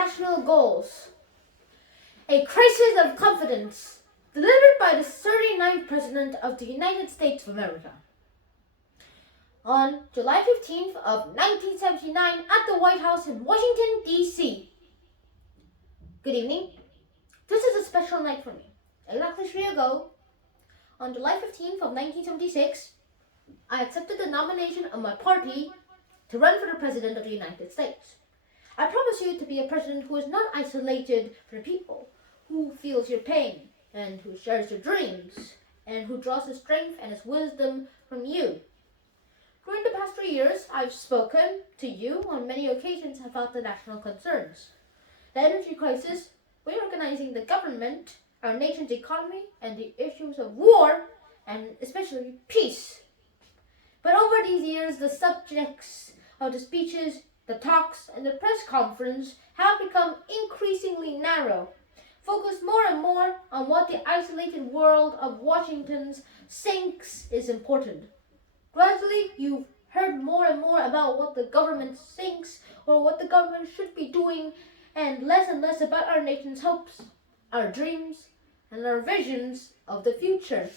national goals. A crisis of confidence, delivered by the 39th President of the United States of America. On July 15th of 1979 at the White House in Washington, D.C. Good evening. This is a special night for me. Exactly 3 years ago, on July 15th of 1976, I accepted the nomination of my party to run for the President of the United States. I promise you to be a president who is not isolated from the people, who feels your pain, and who shares your dreams, and who draws his strength and his wisdom from you. During the past 3 years, I've spoken to you on many occasions about the national concerns, the energy crisis, reorganizing the government, our nation's economy, and the issues of war, and especially peace. But over these years, the subjects of the speeches, the talks, and the press conference have become increasingly narrow, focused more and more on what the isolated world of Washington's thinks is important. Gradually, you've heard more and more about what the government thinks or what the government should be doing, and less about our nation's hopes, our dreams, and our visions of the future.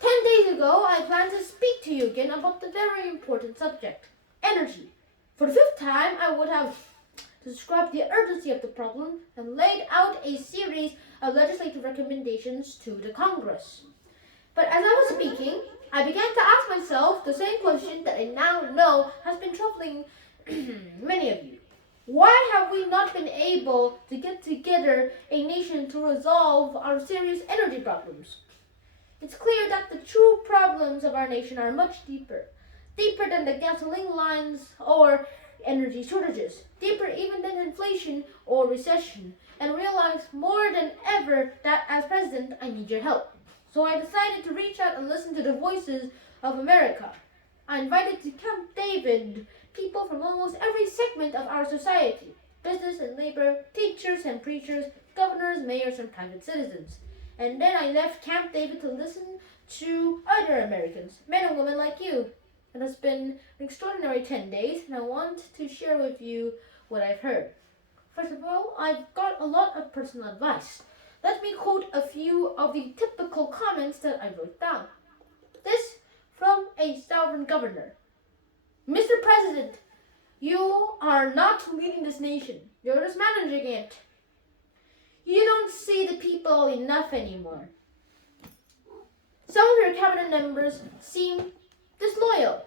10 days ago, I planned to speak to you again about the very important subject, energy. For the 5th time, I would have described the urgency of the problem and laid out a series of legislative recommendations to the Congress. But as I was speaking, I began to ask myself the same question that I now know has been troubling many of you. Why have we not been able to get together a nation to resolve our serious energy problems? It's clear that the true problems of our nation are much deeper than the gasoline lines or energy shortages, deeper even than inflation or recession, and realize more than ever that as president, I need your help. So I decided to reach out and listen to the voices of America. I invited to Camp David people from almost every segment of our society, business and labor, teachers and preachers, governors, mayors, and private citizens. And then I left Camp David to listen to other Americans, men and women like you. It has been an extraordinary 10 days, and I want to share with you what I've heard. First of all, I've got a lot of personal advice. Let me quote a few of the typical comments that I wrote down. This from a sovereign governor. Mr. President, you are not leading this nation. You're just managing it. You don't see the people enough anymore. Some of your cabinet members seem disloyal.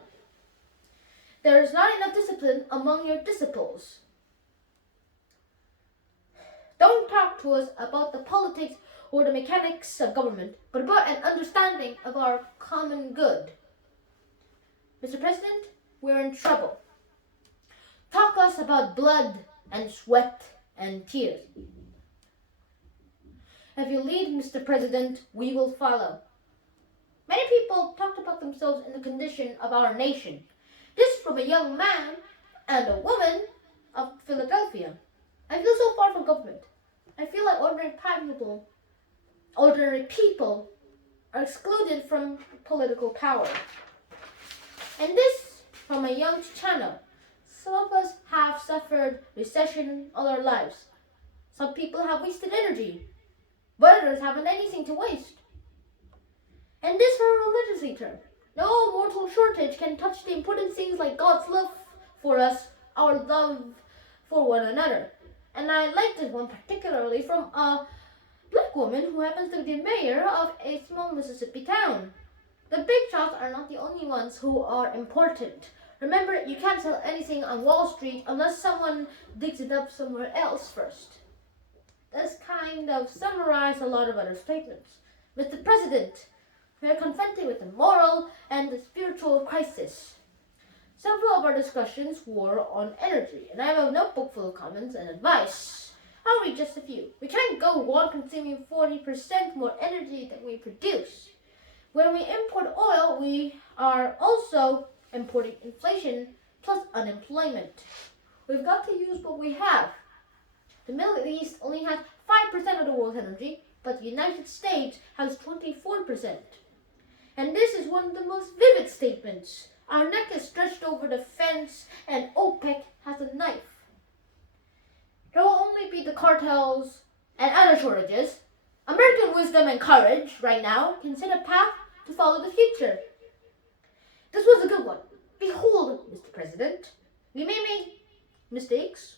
There is not enough discipline among your disciples. Don't talk to us about the politics or the mechanics of government, but about an understanding of our common good. Mr. President, we're in trouble. Talk us about blood and sweat and tears. If you lead, Mr. President, we will follow. Many people talked about themselves in the condition of our nation. This from a young man and a woman of Philadelphia. I feel so far from government. I feel like ordinary people are excluded from political power. And this from a young Chicano. Some of us have suffered recession all our lives. Some people have wasted energy, but others haven't anything to waste. And this from a religious leader. No mortal shortage can touch the important things like God's love for us, our love for one another. And I like this one particularly from a black woman who happens to be the mayor of a small Mississippi town. The big shots are not the only ones who are important. Remember, you can't sell anything on Wall Street unless someone digs it up somewhere else first. This kind of summarized a lot of other statements. Mr. President, we are confronted with the moral and the spiritual crisis. Several of our discussions were on energy, and I have a notebook full of comments and advice. I'll read just a few. We can't go on consuming 40% more energy than we produce. When we import oil, we are also importing inflation plus unemployment. We've got to use what we have. The Middle East only has 5% of the world's energy, but the United States has 24%. And this is one of the most vivid statements. Our neck is stretched over the fence, and OPEC has a knife. There will only be the cartels and other shortages. American wisdom and courage right now can set a path to follow the future. This was a good one. Behold, Mr. President, we may make mistakes,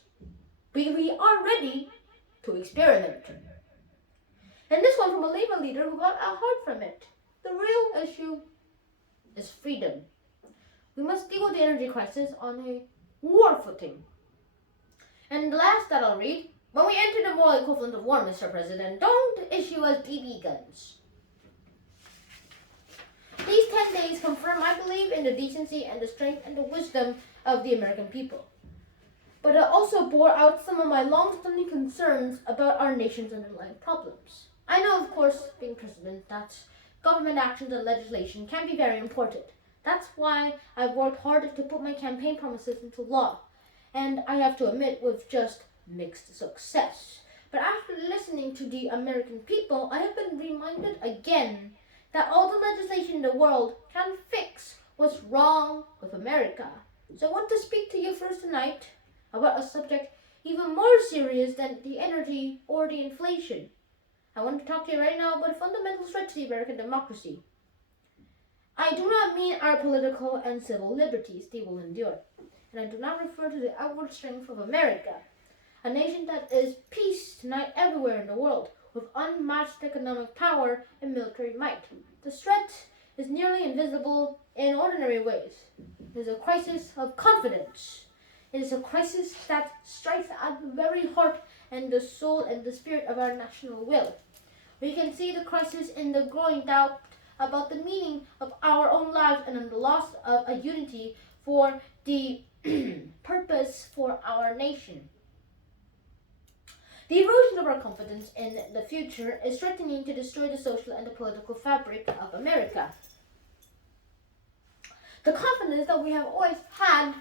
but we are ready to experiment. And this one from a Labour leader who got a heart from it. The real issue is freedom. We must deal with the energy crisis on a war footing. And the last that I'll read, when we enter the moral equivalent of war, Mr. President, don't issue us BB guns. These 10 days confirm my belief in the decency and the strength and the wisdom of the American people. But it also bore out some of my long-standing concerns about our nation's underlying problems. I know, of course, being president, that government actions and legislation can be very important. That's why I've worked hard to put my campaign promises into law. And I have to admit, with just mixed success. But after listening to the American people, I have been reminded again that all the legislation in the world can fix what's wrong with America. So I want to speak to you first tonight about a subject even more serious than the energy or the inflation. I want to talk to you right now about a fundamental threat to the American democracy. I do not mean our political and civil liberties they will endure. And I do not refer to the outward strength of America, a nation that is peace tonight everywhere in the world, with unmatched economic power and military might. The threat is nearly invisible in ordinary ways. It is a crisis of confidence. It is a crisis that strikes at the very heart and the soul and the spirit of our national will. We can see the crisis in the growing doubt about the meaning of our own lives and in the loss of a unity for the purpose for our nation. The erosion of our confidence in the future is threatening to destroy the social and the political fabric of America. The confidence that we have always had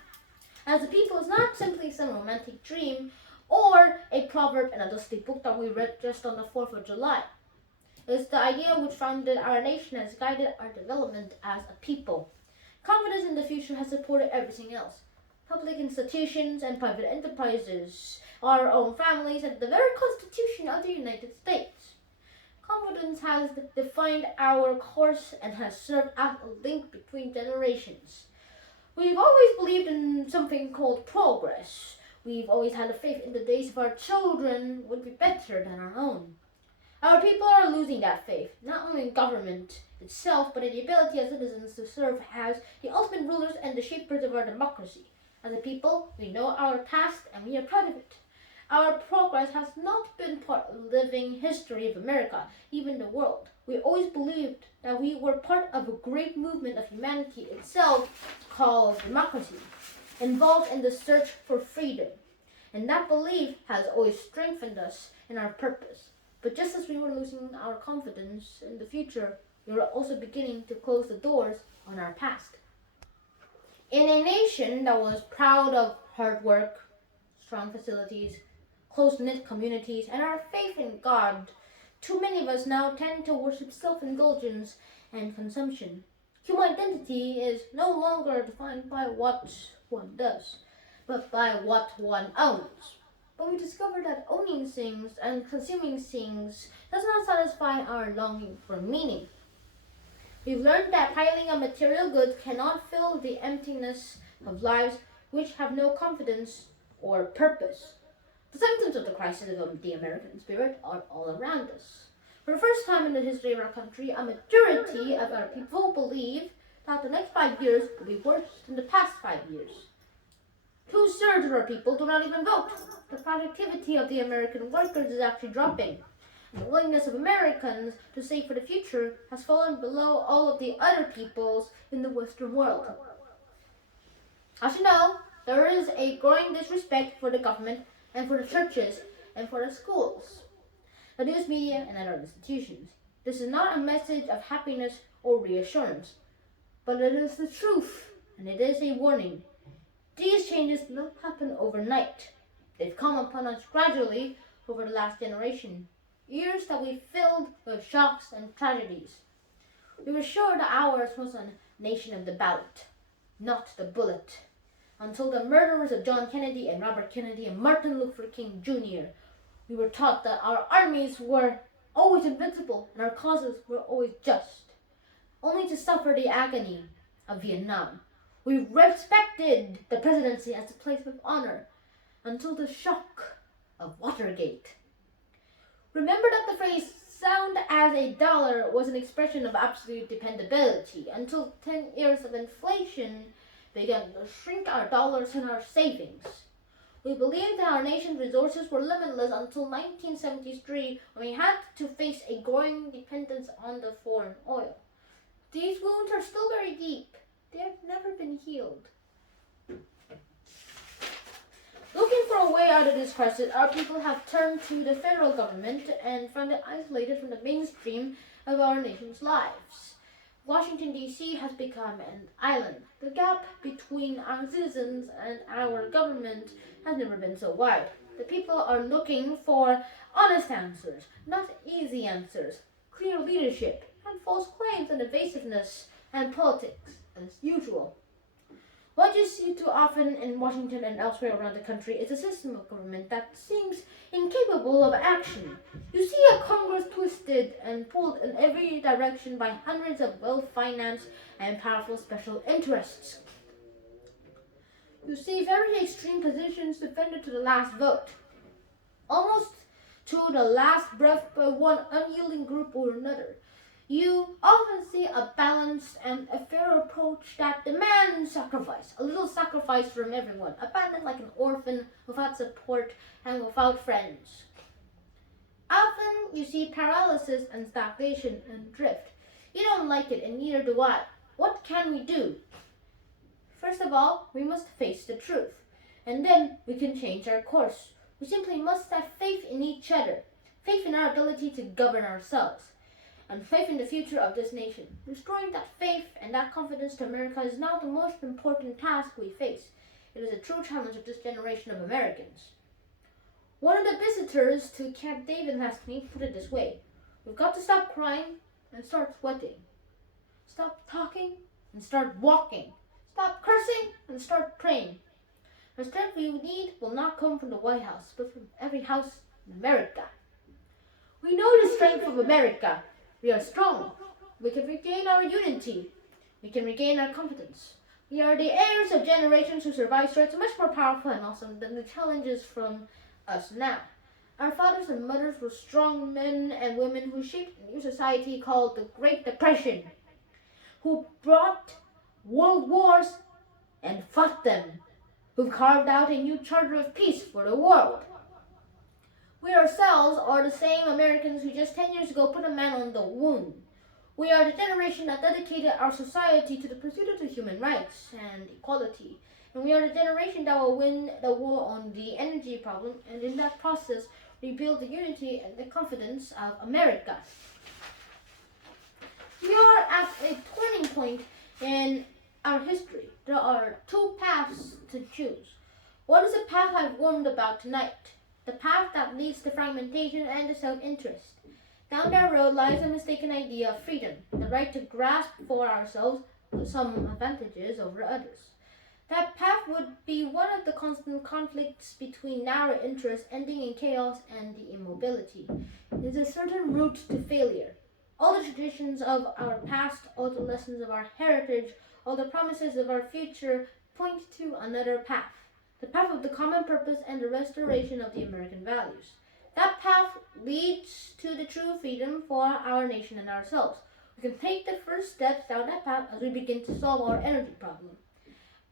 as a people is not simply some romantic dream or a proverb in a dusty book that we read just on the 4th of July. It's the idea which founded our nation and has guided our development as a people. Confidence in the future has supported everything else. Public institutions and private enterprises, our own families, and the very Constitution of the United States. Confidence has defined our course and has served as a link between generations. We've always believed in something called progress. We've always had a faith in the days of our children would be better than our own. Our people are losing that faith, not only in government itself, but in the ability of citizens to serve as the ultimate rulers and the shapers of our democracy. As a people, we know our task and we are proud of it. Our progress has not been part of the living history of America, even the world. We always believed that we were part of a great movement of humanity itself called democracy, involved in the search for freedom. And that belief has always strengthened us in our purpose. But just as we were losing our confidence in the future, we were also beginning to close the doors on our past. In a nation that was proud of hard work, strong facilities, close-knit communities, and our faith in God, too many of us now tend to worship self-indulgence and consumption. Human identity is no longer defined by what one does, but by what one owns. But we discovered that owning things and consuming things does not satisfy our longing for meaning. We've learned that piling up material goods cannot fill the emptiness of lives which have no confidence or purpose. The symptoms of the crisis of the American spirit are all around us. For the first time in the history of our country, a majority of our people believe that the next 5 years will be worse than the past 5 years. 2/3 of our people do not even vote. The productivity of the American workers is actually dropping. The willingness of Americans to save for the future has fallen below all of the other peoples in the Western world. As you know, there is a growing disrespect for the government and for the churches and for the schools, the news media, and other institutions. This is not a message of happiness or reassurance, but it is the truth, and it is a warning. These changes do not happen overnight. They've come upon us gradually over the last generation. Years that we filled with shocks and tragedies. We were sure that ours was a nation of the ballot, not the bullet. until the murderers of John Kennedy and Robert Kennedy and Martin Luther King Jr. We were taught that our armies were always invincible and our causes were always just, only to suffer the agony of Vietnam. We respected the presidency as a place of honor until the shock of Watergate. Remember that the phrase sound as a dollar was an expression of absolute dependability until 10 years of inflation began to shrink our dollars and our savings. We believed that our nation's resources were limitless until 1973 when we had to face a growing dependence on the foreign oil. These wounds are still very deep. They have never been healed. Looking for a way out of this crisis, our people have turned to the federal government and found it isolated from the mainstream of our nation's lives. Washington, D.C. has become an island. The gap between our citizens and our government has never been so wide. The people are looking for honest answers, not easy answers, clear leadership, and false claims and evasiveness and politics as usual. What you see too often in Washington and elsewhere around the country is a system of government that seems incapable of action. You see a Congress twisted and pulled in every direction by hundreds of well-financed and powerful special interests. You see very extreme positions defended to the last vote, almost to the last breath by one unyielding group or another. You often see a balanced and a fair approach that demands sacrifice, a little sacrifice from everyone, abandoned like an orphan without support and without friends. Often you see paralysis and stagnation and drift. You don't like it and neither do I. What can we do? First of all, we must face the truth, and then we can change our course. We simply must have faith in each other, faith in our ability to govern ourselves, and faith in the future of this nation. Restoring that faith and that confidence to America is now the most important task we face. It is a true challenge of this generation of Americans. One of the visitors to Camp David last week put it this way: we've got to stop crying and start sweating. Stop talking and start walking. Stop cursing and start praying. The strength we need will not come from the White House, but from every house in America. We know the strength of America. We are strong. We can regain our unity. We can regain our confidence. We are the heirs of generations who survived threats much more powerful and awesome than the challenges from us now. Our fathers and mothers were strong men and women who shaped a new society called the Great Depression, who brought world wars and fought them, who carved out a new charter of peace for the world. We ourselves are the same Americans who just 10 years ago put a man on the moon. We are the generation that dedicated our society to the pursuit of the human rights and equality. And we are the generation that will win the war on the energy problem and in that process rebuild the unity and the confidence of America. We are at a turning point in our history. There are two paths to choose. What is the path I've warned about tonight? The path that leads to fragmentation and to self-interest. Down that road lies a mistaken idea of freedom, the right to grasp for ourselves some advantages over others. That path would be one of the constant conflicts between narrow interests ending in chaos and the immobility. It is a certain route to failure. All the traditions of our past, all the lessons of our heritage, all the promises of our future point to another path. The path of the common purpose and the restoration of the American values. That path leads to the true freedom for our nation and ourselves. We can take the first steps down that path as we begin to solve our energy problem.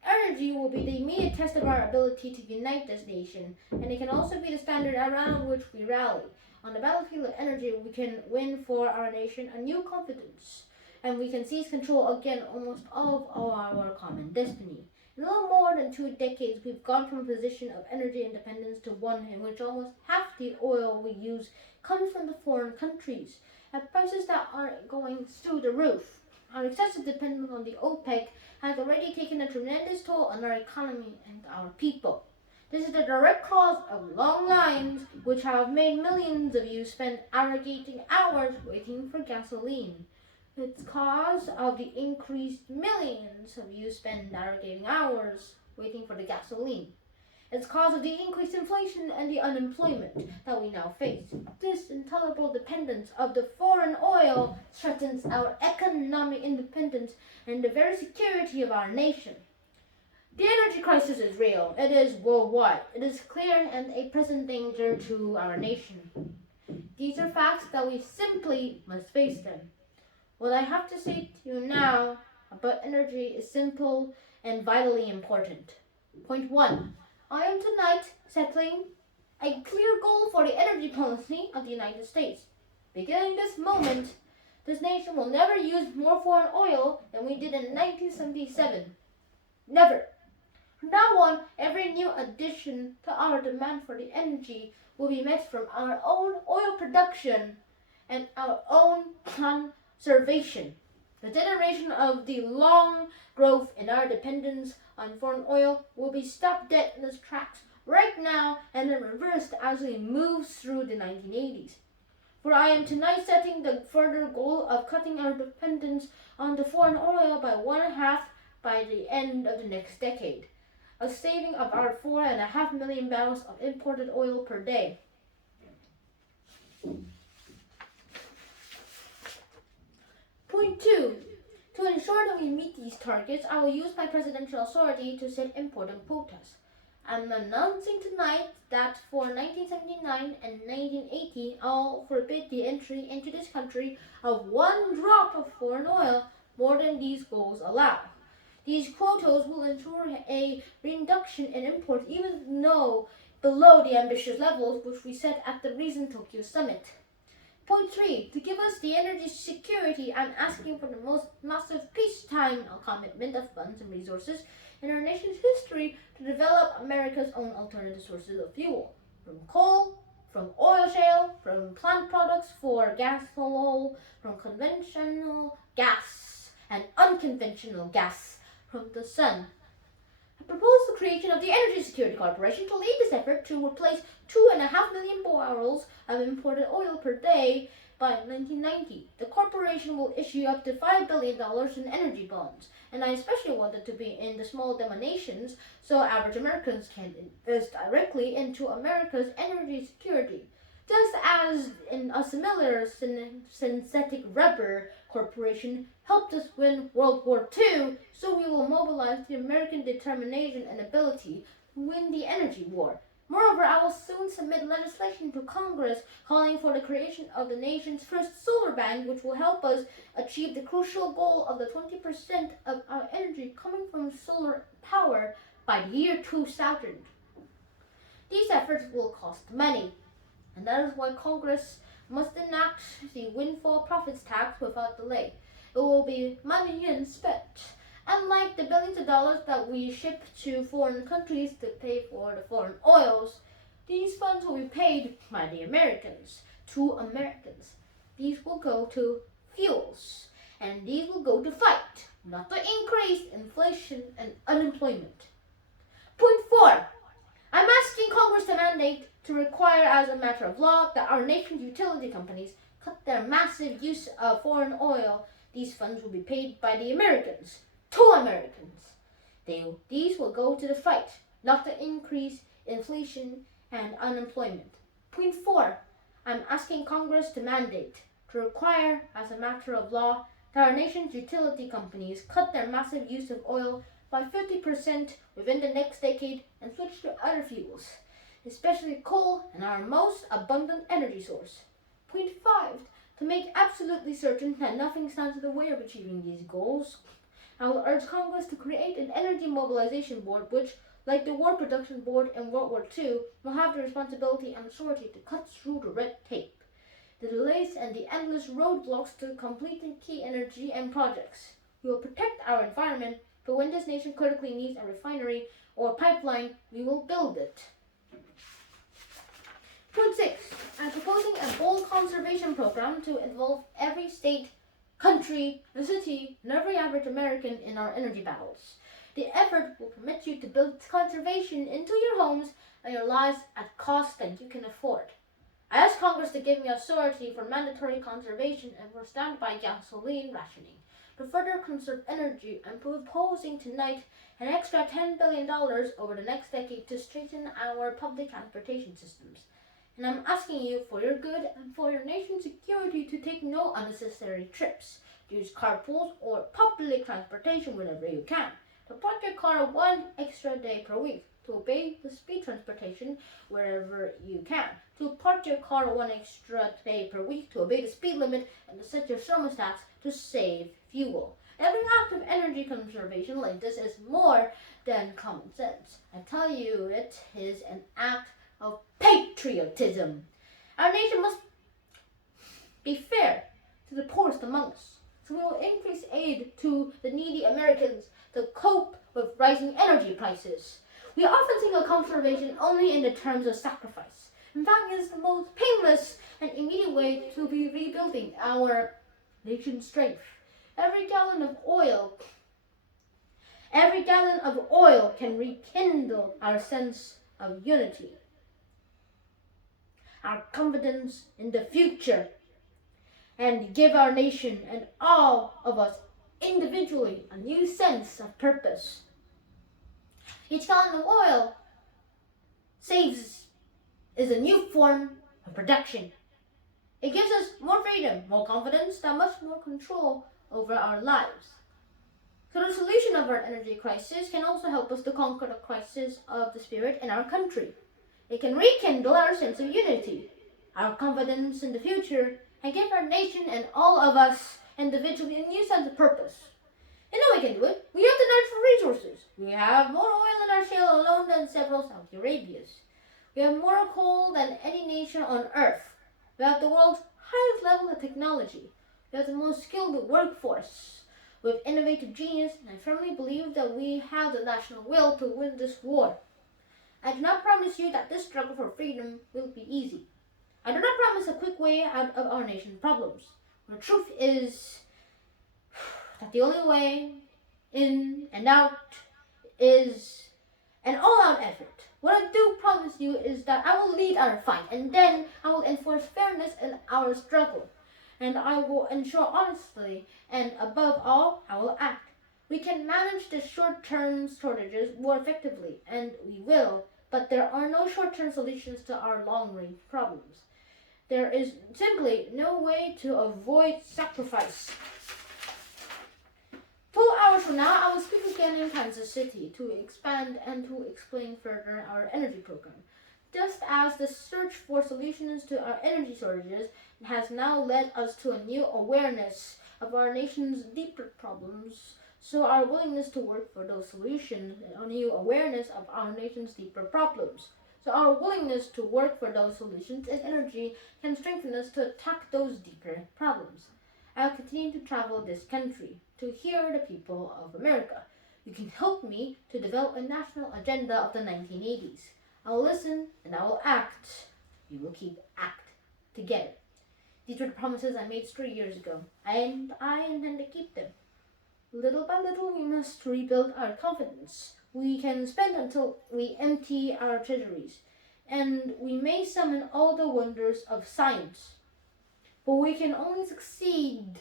Energy will be the immediate test of our ability to unite this nation, and it can also be the standard around which we rally. On the battlefield of energy, we can win for our nation a new confidence, and we can seize control again almost of our common destiny. In a little more than 2 decades, we've gone from a position of energy independence to one in which almost half the oil we use comes from the foreign countries at prices that are going through the roof. Our excessive dependence on the OPEC has already taken a tremendous toll on our economy and our people. This is the direct cause of long lines which have made millions of you spend aggregating hours waiting for gasoline. It's cause of the increased millions of you spend aggregating hours waiting for the gasoline. It's because of the increased inflation and the unemployment that we now face. This intolerable dependence of the foreign oil threatens our economic independence and the very security of our nation. The energy crisis is real. It is worldwide. It is clear and a present danger to our nation. These are facts that we simply must face them. What I have to say to you now about energy is simple and vitally important. Point 1. I am tonight settling a clear goal for the energy policy of the United States. Beginning this moment, this nation will never use more foreign oil than we did in 1977. Never. From now on, every new addition to our demand for the energy will be met from our own oil production and our own conservation. The generation of the long growth in our dependence on foreign oil will be stopped dead in its tracks right now and then reversed as we move through the 1980s. For I am tonight setting the further goal of cutting our dependence on the foreign oil by 1/2 by the end of the next decade, a saving of our 4.5 million barrels of imported oil per day. Point 2. To ensure that we meet these targets, I will use my presidential authority to set important quotas. I'm announcing tonight that for 1979 and 1980, I'll forbid the entry into this country of 1 drop of foreign oil more than these goals allow. These quotas will ensure a reduction in imports even though below the ambitious levels which we set at the recent Tokyo summit. Point 3. To give us the energy security, I'm asking for the most massive peacetime commitment of funds and resources in our nation's history to develop America's own alternative sources of fuel. From coal, from oil shale, from plant products for gasoline, from conventional gas and unconventional gas from the sun. I propose the creation of the Energy Security Corporation to lead this effort to replace 2.5 million barrels of imported oil per day by 1990. The corporation will issue up to $5 billion in energy bonds, and I especially want it to be in the small denominations so average Americans can invest directly into America's energy security. Just as in a similar synthetic rubber corporation helped us win World War II, so we will mobilize the American determination and ability to win the energy war. Moreover, I will soon submit legislation to Congress calling for the creation of the nation's first solar bank, which will help us achieve the crucial goal of the 20% of our energy coming from solar power by the year 2000. These efforts will cost money, and that is why Congress must enact the windfall profits tax without delay. It will be money spent. Unlike the billions of dollars that we ship to foreign countries to pay for the foreign oils, these funds will be paid by the Americans to Americans. These will go to fuels, and these will go to fight, not to increase inflation and unemployment. Point 4. I'm asking Congress to mandate to require as a matter of law that our nation's utility companies cut their massive use of foreign oil. These funds will be paid by the Americans to Americans. These will go to the fight, not to increase inflation and unemployment. Point 4. I'm asking Congress to mandate, to require as a matter of law, that our nation's utility companies cut their massive use of oil by 50% within the next decade and switch to other fuels, especially coal and our most abundant energy source. Point 5. To make absolutely certain that nothing stands in the way of achieving these goals, I will urge Congress to create an energy mobilization board which, like the War Production Board in World War II, will have the responsibility and authority to cut through the red tape, the delays and the endless roadblocks to completing key energy and projects. We will protect our environment, but when this nation critically needs a refinery or pipeline, we will build it. Point 6. I'm proposing a bold conservation program to involve every state, country, and city, and every average American in our energy battles. The effort will permit you to build conservation into your homes and your lives at costs that you can afford. I asked Congress to give me authority for mandatory conservation and for standby gasoline rationing to further conserve energy and proposing tonight an extra $10 billion over the next decade to strengthen our public transportation systems. And I'm asking you for your good and for your nation's security to take no unnecessary trips, to use carpools or public transportation whenever you can, to park your car one extra day per week, to obey the speed transportation wherever you can, to park your car one extra day per week, to obey the speed limit, and to set your thermostats to save fuel. Every act of energy conservation like this is more than common sense. I tell you, it is an act of patriotism. Our nation must be fair to the poorest among us, so we will increase aid to the needy Americans to cope with rising energy prices. We often think of conservation only in the terms of sacrifice. In fact, it is the most painless and immediate way to be rebuilding our nation's strength. Every gallon of oil can rekindle our sense of unity, our confidence in the future, and give our nation and all of us individually a new sense of purpose. Each gallon of oil is a new form of production. It gives us more freedom, more confidence, and much more control over our lives. So the solution of our energy crisis can also help us to conquer the crisis of the spirit in our country. It can rekindle our sense of unity, our confidence in the future, and give our nation and all of us individually a new sense of purpose. You know we can do it. We have the natural resources. We have more oil in our shale alone than several Saudi Arabias. We have more coal than any nation on earth. We have the world's highest level of technology. We have the most skilled workforce with innovative genius, and I firmly believe that we have the national will to win this war. I do not promise you that this struggle for freedom will be easy. I do not promise a quick way out of our nation's problems. The truth is that the only way in and out is an all-out effort. What I do promise you is that I will lead our fight, and then I will enforce fairness in our struggle. And I will ensure honesty, and above all, I will act. We can manage the short-term shortages more effectively, and we will, but there are no short-term solutions to our long-range problems. There is simply no way to avoid sacrifice. 2 hours from now, I will speak again in Kansas City to expand and to explain further our energy program. Just as the search for solutions to our energy shortages has now led us to a new awareness of our nation's deeper problems, so our willingness to work for those solutions and a new awareness of our nation's deeper problems. So our willingness to work for those solutions and energy can strengthen us to attack those deeper problems. I'll continue to travel this country to hear the people of America. You can help me to develop a national agenda of the 1980s. I will listen and I will act. You will keep act together. These were the promises I made 3 years ago, and I intend to keep them. Little by little, we must rebuild our confidence. We can spend until we empty our treasuries, and we may summon all the wonders of science. But we can only succeed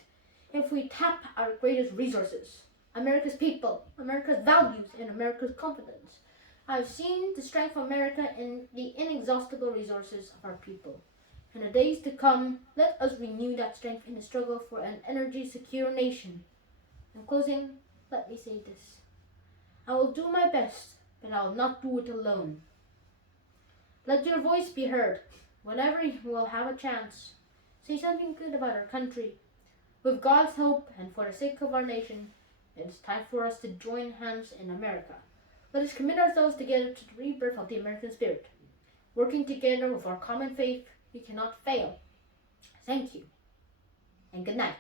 if we tap our greatest resources, America's people, America's values, and America's confidence. I've seen the strength of America in the inexhaustible resources of our people. In the days to come, let us renew that strength in the struggle for an energy-secure nation. In closing, let me say this. I will do my best, but I will not do it alone. Let your voice be heard whenever you will have a chance. Say something good about our country. With God's help and for the sake of our nation, it is time for us to join hands in America. Let us commit ourselves together to the rebirth of the American spirit. Working together with our common faith, we cannot fail. Thank you, and good night.